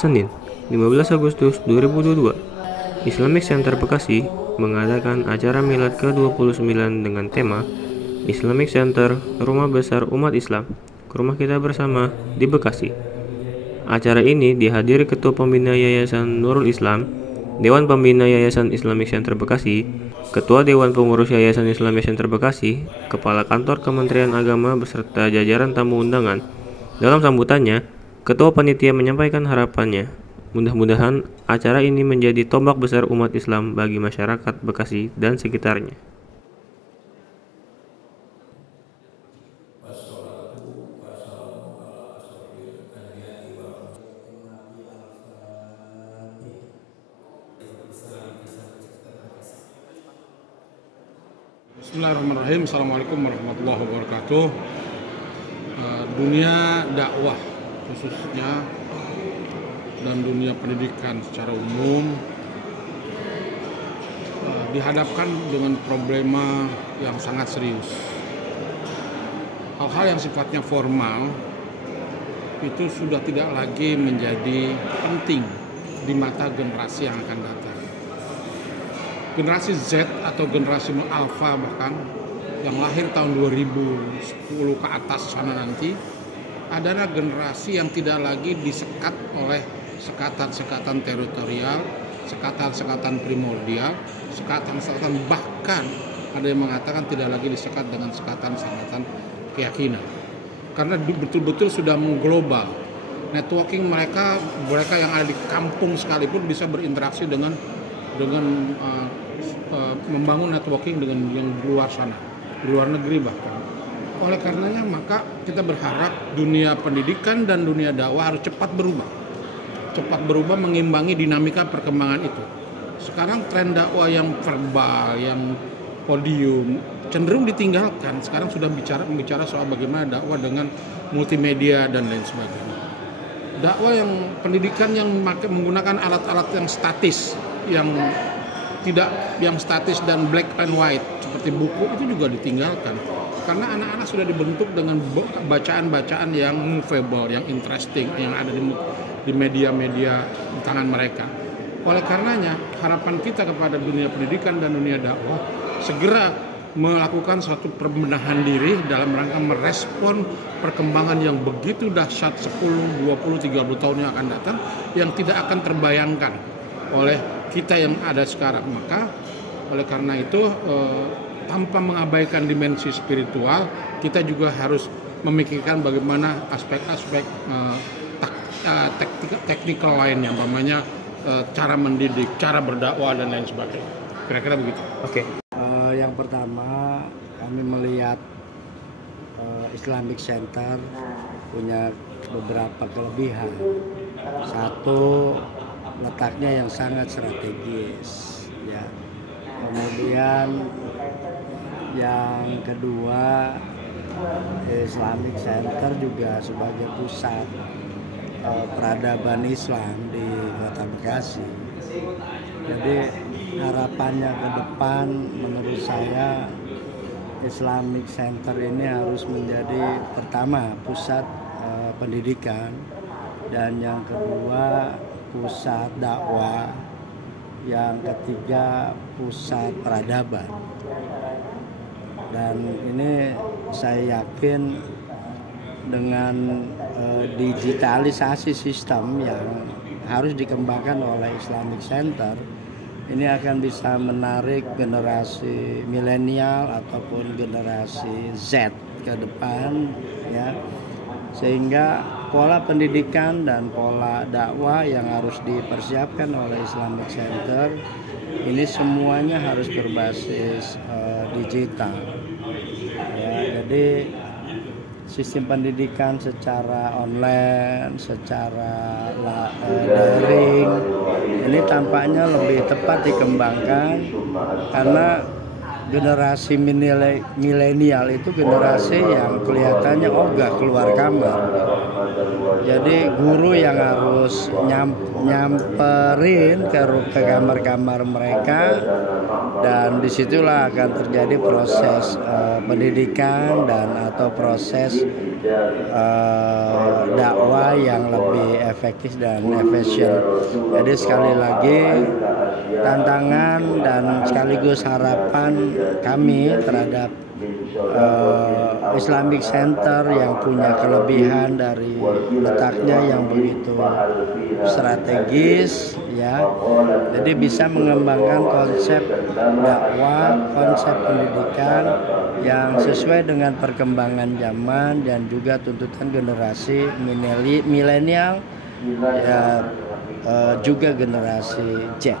Senin, 15 Agustus 2022, Islamic Center Bekasi mengadakan acara Milad ke-29 dengan tema Islamic Center, Rumah Besar Umat Islam, Rumah Kita Bersama di Bekasi. Acara ini dihadiri Ketua Pembina Yayasan Nurul Islam, Dewan Pembina Yayasan Islamic Center Bekasi, Ketua Dewan Pengurus Yayasan Islamic Center Bekasi, Kepala Kantor Kementerian Agama beserta jajaran tamu undangan. Dalam sambutannya, Ketua Panitia menyampaikan harapannya, mudah-mudahan acara ini menjadi tombak besar umat Islam bagi masyarakat Bekasi dan sekitarnya. Bismillahirrahmanirrahim. Assalamualaikum warahmatullahi wabarakatuh. Dunia dakwah khususnya dan dunia pendidikan secara umum dihadapkan dengan problema yang sangat serius. Hal-hal yang sifatnya formal itu sudah tidak lagi menjadi penting di mata generasi yang akan datang. Generasi Z atau generasi Alpha bahkan yang lahir tahun 2010 ke atas sana nanti adalah generasi yang tidak lagi disekat oleh sekatan-sekatan teritorial, sekatan-sekatan primordial, sekatan-sekatan, bahkan ada yang mengatakan tidak lagi disekat dengan sekatan-sekatan keyakinan. Karena betul-betul sudah mengglobal. Networking mereka yang ada di kampung sekalipun bisa berinteraksi dengan membangun networking dengan yang di luar sana, di luar negeri bahkan. Oleh karenanya maka kita berharap dunia pendidikan dan dunia dakwah harus cepat berubah mengimbangi dinamika perkembangan itu. Sekarang tren dakwah yang verbal, yang podium cenderung ditinggalkan. Sekarang sudah bicara soal bagaimana dakwah dengan multimedia dan lain sebagainya. Dakwah yang pendidikan yang menggunakan alat-alat yang statis, yang statis dan black and white seperti buku itu juga ditinggalkan karena anak-anak sudah dibentuk dengan bacaan-bacaan yang movable, yang interesting, yang ada di media-media di tangan mereka. Oleh karenanya harapan kita kepada dunia pendidikan dan dunia dakwah segera melakukan suatu pembenahan diri dalam rangka merespon perkembangan yang begitu dahsyat 10, 20, 30 tahun yang akan datang yang tidak akan terbayangkan oleh kita yang ada sekarang. Maka oleh karena itu tanpa mengabaikan dimensi spiritual, kita juga harus memikirkan bagaimana aspek-aspek teknikal lainnya, umpamanya cara mendidik, cara berdakwah dan lain sebagainya. Kira-kira begitu. Oke. Yang pertama kami melihat Islamic Center punya beberapa kelebihan. Satu, letaknya yang sangat strategis, ya. Kemudian yang kedua, Islamic Center juga sebagai pusat peradaban Islam di Kota Bekasi. Jadi harapannya ke depan menurut saya Islamic Center ini harus menjadi pertama pusat pendidikan dan yang kedua pusat dakwah, yang ketiga pusat peradaban. Dan ini saya yakin dengan digitalisasi sistem yang harus dikembangkan oleh Islamic Center, ini akan bisa menarik generasi milenial ataupun generasi Z ke depan, ya, sehingga pola pendidikan dan pola dakwah yang harus dipersiapkan oleh Islamic Center ini semuanya harus berbasis digital, ya. Jadi sistem pendidikan secara online, secara daring ini tampaknya lebih tepat dikembangkan karena generasi milenial itu generasi yang kelihatannya ogah keluar kamar. Jadi guru yang harus nyamperin ke kamar-kamar mereka, dan disitulah akan terjadi proses pendidikan dan atau proses dakwah cara yang lebih efektif dan efisien. Jadi sekali lagi tantangan dan sekaligus harapan kami terhadap Islamic Center yang punya kelebihan dari letaknya yang begitu strategis, ya, jadi bisa mengembangkan konsep dakwah, konsep pendidikan yang sesuai dengan perkembangan zaman dan juga tuntutan generasi milenial, ya, juga generasi Z.